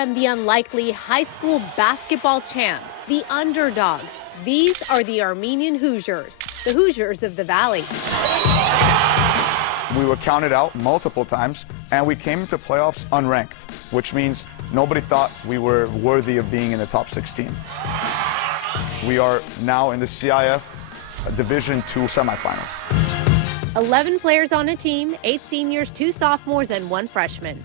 them the unlikely high school basketball champs, the underdogs. These are the Armenian Hoosiers, the Hoosiers of the Valley. We were counted out multiple times, and we came into playoffs unranked, which means nobody thought we were worthy of being in the top 16. We are now in the CIF Division II semifinals. 11 players on a team, 8 seniors, 2 sophomores, and 1 freshman.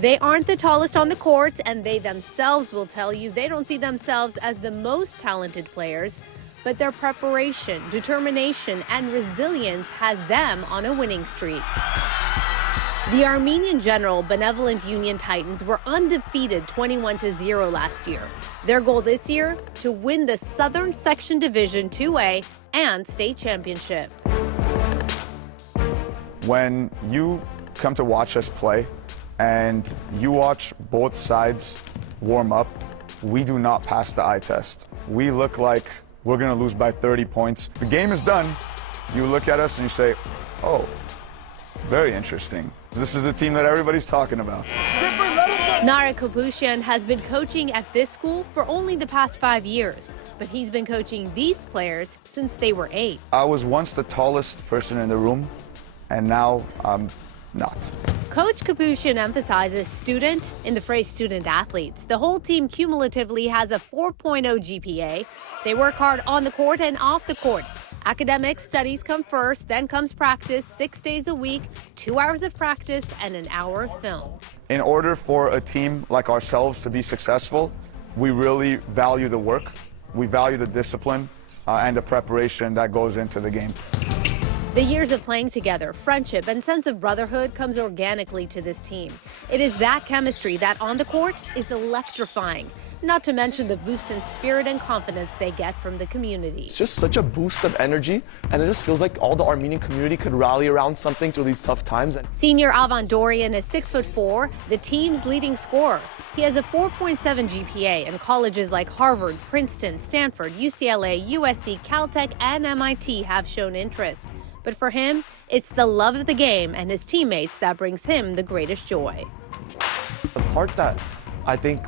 They aren't the tallest on the court, and they themselves will tell you they don't see themselves as the most talented players, but their preparation, determination, and resilience has them on a winning streak. The Armenian General Benevolent Union Titans were undefeated 21-0 last year. Their goal this year, to win the Southern Section Division 2A and state championship. When you come to watch us play and you watch both sides warm up, we do not pass the eye test. We look like we're going to lose by 30 points. The game is done. You look at us and you say, oh, very interesting. This is the team that everybody's talking about. Nara Kapushian has been coaching at this school for only the past 5 years, but he's been coaching these players since they were 8. I was once the tallest person in the room, and now I'm not. Coach Kapushian emphasizes student in the phrase student athletes. The whole team cumulatively has a 4.0 GPA. They work hard on the court and off the court. Academic studies come first, then comes practice 6 days a week, 2 hours of practice, and an hour of film. In order for a team like ourselves to be successful, we really value the work, we value the discipline, and the preparation that goes into the game. The years of playing together, friendship, and sense of brotherhood comes organically to this team. It is that chemistry that on the court is electrifying, not to mention the boost in spirit and confidence they get from the community. It's just such a boost of energy, and it just feels like all the Armenian community could rally around something through these tough times. Senior Avan Dorian is 6'4", the team's leading scorer. He has a 4.7 GPA, and colleges like Harvard, Princeton, Stanford, UCLA, USC, Caltech, and MIT have shown interest. But for him, it's the love of the game and his teammates that brings him the greatest joy. The part that I think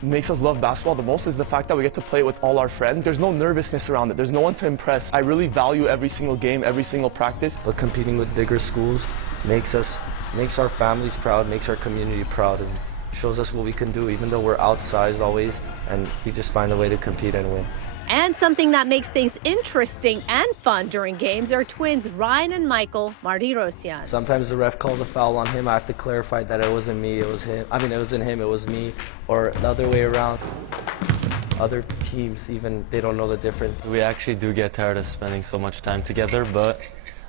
makes us love basketball the most is the fact that we get to play it with all our friends. There's no nervousness around it. There's no one to impress. I really value every single game, every single practice. But competing with bigger schools makes our families proud, makes our community proud, and shows us what we can do, even though we're outsized always, and we just find a way to compete and win. And something that makes things interesting and fun during games are twins Ryan and Michael Martirosyan. Sometimes the ref calls a foul on him. I have to clarify that it wasn't me, it was him. I mean, it wasn't him, it was me, or the other way around. Other teams, even, they don't know the difference. We actually do get tired of spending so much time together, but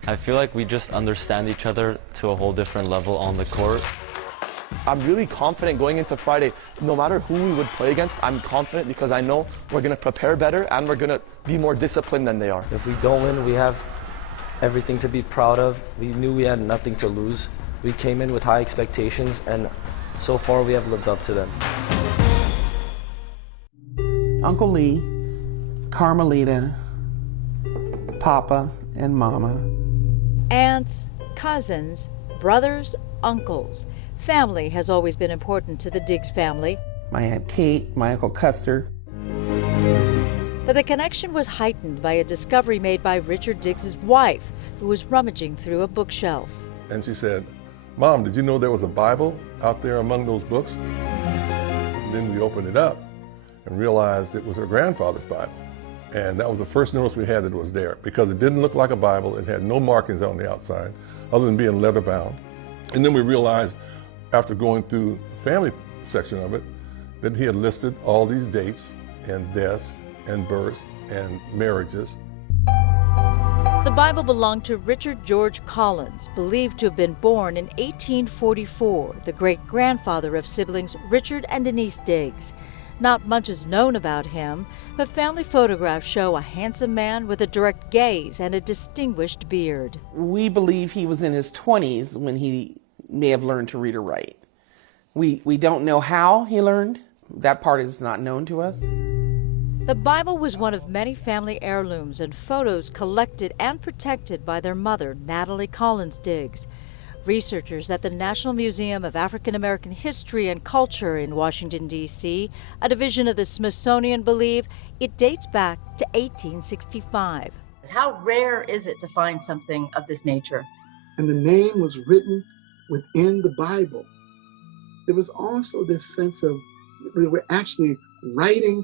I feel like we just understand each other to a whole different level on the court. I'm really confident going into Friday. No matter who we would play against, I'm confident because I know we're going to prepare better and we're going to be more disciplined than they are. If we don't win, we have everything to be proud of. We knew we had nothing to lose. We came in with high expectations, and so far we have lived up to them. Uncle Lee, Carmelita, Papa, and Mama. Aunts, cousins, brothers, uncles. Family has always been important to the Diggs family. My Aunt Kate, my Uncle Custer. But the connection was heightened by a discovery made by Richard Diggs' wife, who was rummaging through a bookshelf. And she said, "Mom, did you know there was a Bible out there among those books?" And then we opened it up and realized it was her grandfather's Bible. And that was the first notice we had that it was there, because it didn't look like a Bible. It had no markings on the outside other than being leather bound. And then we realized, after going through the family section of it, that he had listed all these dates and deaths and births and marriages. The Bible belonged to Richard George Collins, believed to have been born in 1844, the great-grandfather of siblings Richard and Denise Diggs. Not much is known about him, but family photographs show a handsome man with a direct gaze and a distinguished beard. We believe he was in his 20s when he may have learned to read or write. We don't know how he learned. That part is not known to us. The Bible was one of many family heirlooms and photos collected and protected by their mother, Natalie Collins Diggs. Researchers at the National Museum of African American History and Culture in Washington, D.C., a division of the Smithsonian, believe it dates back to 1865. How rare is it to find something of this nature? And the name was written within the Bible. There was also this sense of we were actually writing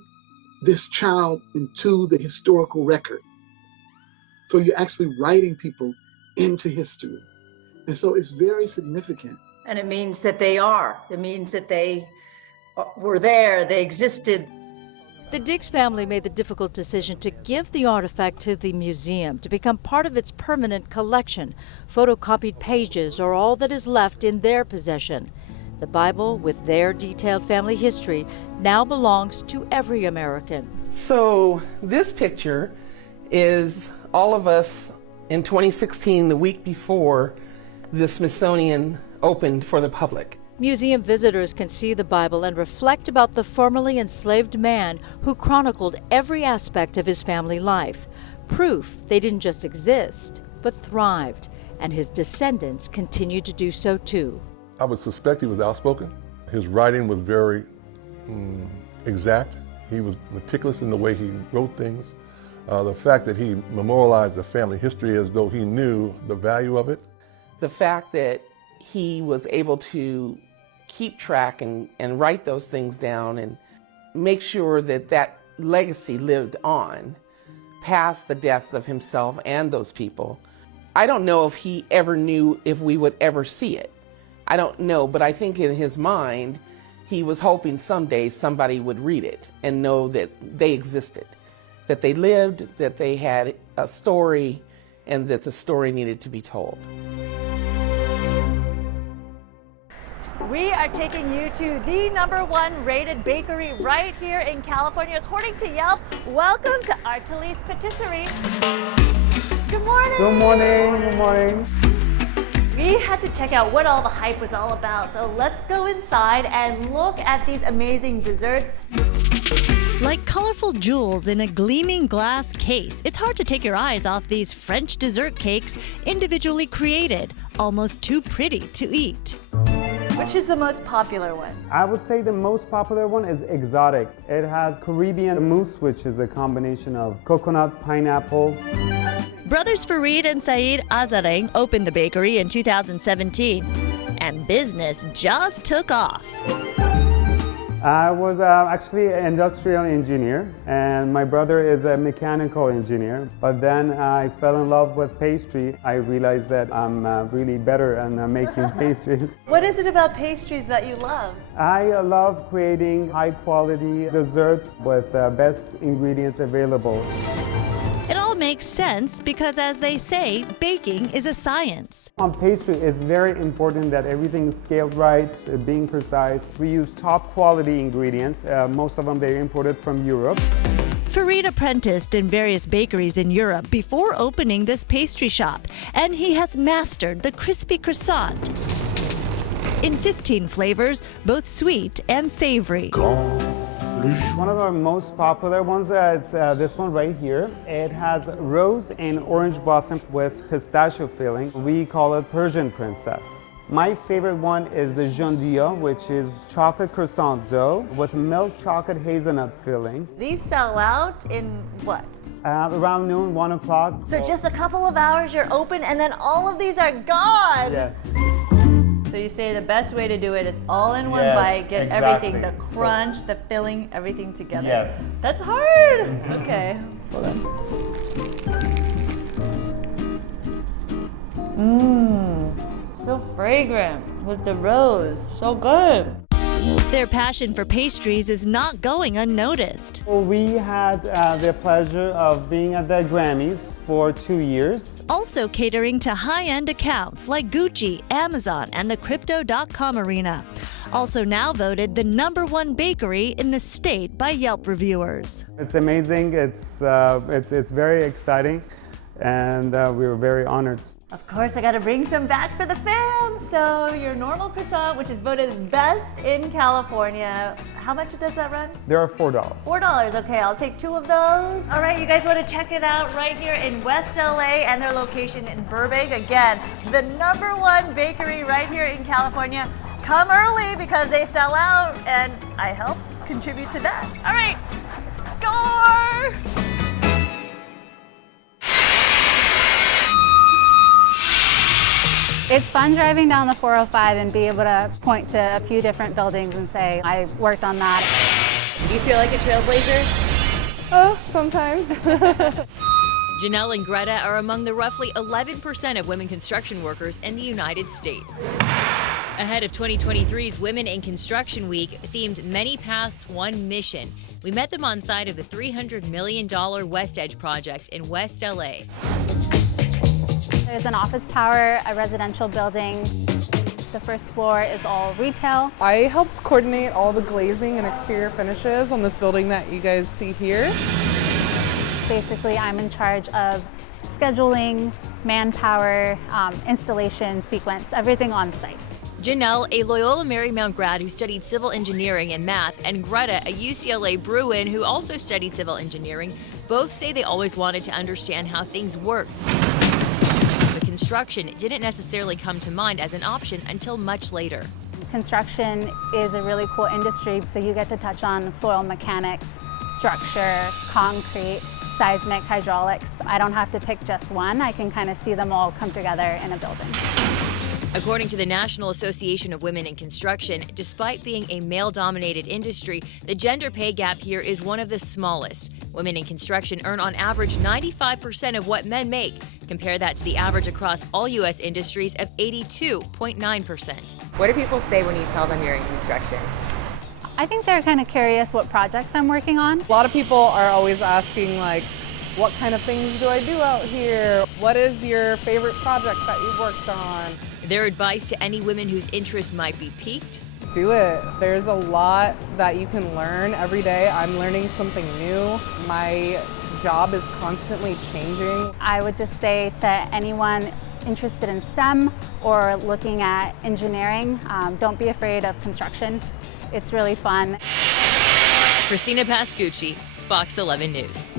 this child into the historical record. So you're actually writing people into history. And so it's very significant. And it means that they are. It means that they were there, they existed. The Diggs family made the difficult decision to give the artifact to the museum to become part of its permanent collection. Photocopied pages are all that is left in their possession. The Bible, with their detailed family history, now belongs to every American. So this picture is all of us in 2016, the week before the Smithsonian opened for the public. Museum visitors can see the Bible and reflect about the formerly enslaved man who chronicled every aspect of his family life. Proof they didn't just exist, but thrived, and his descendants continue to do so too. I would suspect he was outspoken. His writing was very exact. He was meticulous in the way he wrote things. The fact that he memorialized the family history as though he knew the value of it. The fact that he was able to keep track and write those things down and make sure that that legacy lived on past the deaths of himself and those people. I don't know if he ever knew if we would ever see it. I don't know, but I think in his mind, he was hoping someday somebody would read it and know that they existed, that they lived, that they had a story, and that the story needed to be told. We are taking you to the #1 rated bakery right here in California. According to Yelp, welcome to Artelie's Patisserie. Good morning. Good morning. Good morning. We had to check out what all the hype was all about, so let's go inside and look at these amazing desserts. Like colorful jewels in a gleaming glass case, it's hard to take your eyes off these French dessert cakes, individually created, almost too pretty to eat. Which is the most popular one? I would say the most popular one is exotic. It has Caribbean mousse, which is a combination of coconut, pineapple. Brothers Fareed and Saeed Azareng opened the bakery in 2017, and business just took off. I was actually an industrial engineer, and my brother is a mechanical engineer. But then I fell in love with pastry. I realized that I'm really better at making pastries. What is it about pastries that you love? I love creating high-quality desserts with the best ingredients available. It all makes sense because, as they say, baking is a science. On pastry, it's very important that everything is scaled right, being precise. We use top quality ingredients. Most of them, they're imported from Europe. Fareed apprenticed in various bakeries in Europe before opening this pastry shop, and he has mastered the crispy croissant in 15 flavors, both sweet and savory. One of our most popular ones is this one right here. It has rose and orange blossom with pistachio filling. We call it Persian Princess. My favorite one is the jondia, which is chocolate croissant dough with milk chocolate hazelnut filling. These sell out in what? Around noon, 1 o'clock. So just a couple of hours you're open and then all of these are gone. Yes. So you say the best way to do it is all in one Yes, bite, get exactly. everything, the crunch, the filling, everything together. Yes. That's hard. Okay. Hold on. So fragrant with the rose. So good. Their passion for pastries is not going unnoticed. Well, we had the pleasure of being at the Grammys for 2 years. Also catering to high-end accounts like Gucci, Amazon, and the Crypto.com arena. Also now voted the #1 bakery in the state by Yelp reviewers. It's amazing. It's very exciting. and we were very honored. Of course, I got to bring some back for the fam. So your normal croissant, which is voted best in California, how much does that run? They are $4. $4, okay, I'll take 2 of those. All right, you guys want to check it out right here in West LA and their location in Burbank. Again, the #1 bakery right here in California. Come early because they sell out, and I help contribute to that. All right, score! It's fun driving down the 405 and be able to point to a few different buildings and say, I worked on that. Do you feel like a trailblazer? Oh, sometimes. Janelle and Greta are among the roughly 11% of women construction workers in the United States. Ahead of 2023's Women in Construction Week, themed Many Paths, One Mission, we met them on site of the $300 million West Edge project in West LA. There's an office tower, a residential building. The first floor is all retail. I helped coordinate all the glazing and exterior finishes on this building that you guys see here. Basically, I'm in charge of scheduling, manpower, installation, sequence, everything on site. Janelle, a Loyola Marymount grad who studied civil engineering and math, and Greta, a UCLA Bruin who also studied civil engineering, both say they always wanted to understand how things work. Construction didn't necessarily come to mind as an option until much later. Construction is a really cool industry, so you get to touch on soil mechanics, structure, concrete, seismic, hydraulics. I don't have to pick just one. I can kind of see them all come together in a building. According to the National Association of Women in Construction, despite being a male-dominated industry, the gender pay gap here is one of the smallest. Women in construction earn on average 95% of what men make. Compare that to the average across all U.S. industries of 82.9%. What do people say when you tell them you're in construction? I think they're kind of curious what projects I'm working on. A lot of people are always asking, like, what kind of things do I do out here? What is your favorite project that you've worked on? Their advice to any women whose interest might be piqued? Do it. There's a lot that you can learn every day. I'm learning something new. My job is constantly changing. I would just say to anyone interested in STEM or looking at engineering, don't be afraid of construction. It's really fun. Christina Pascucci, Fox 11 News.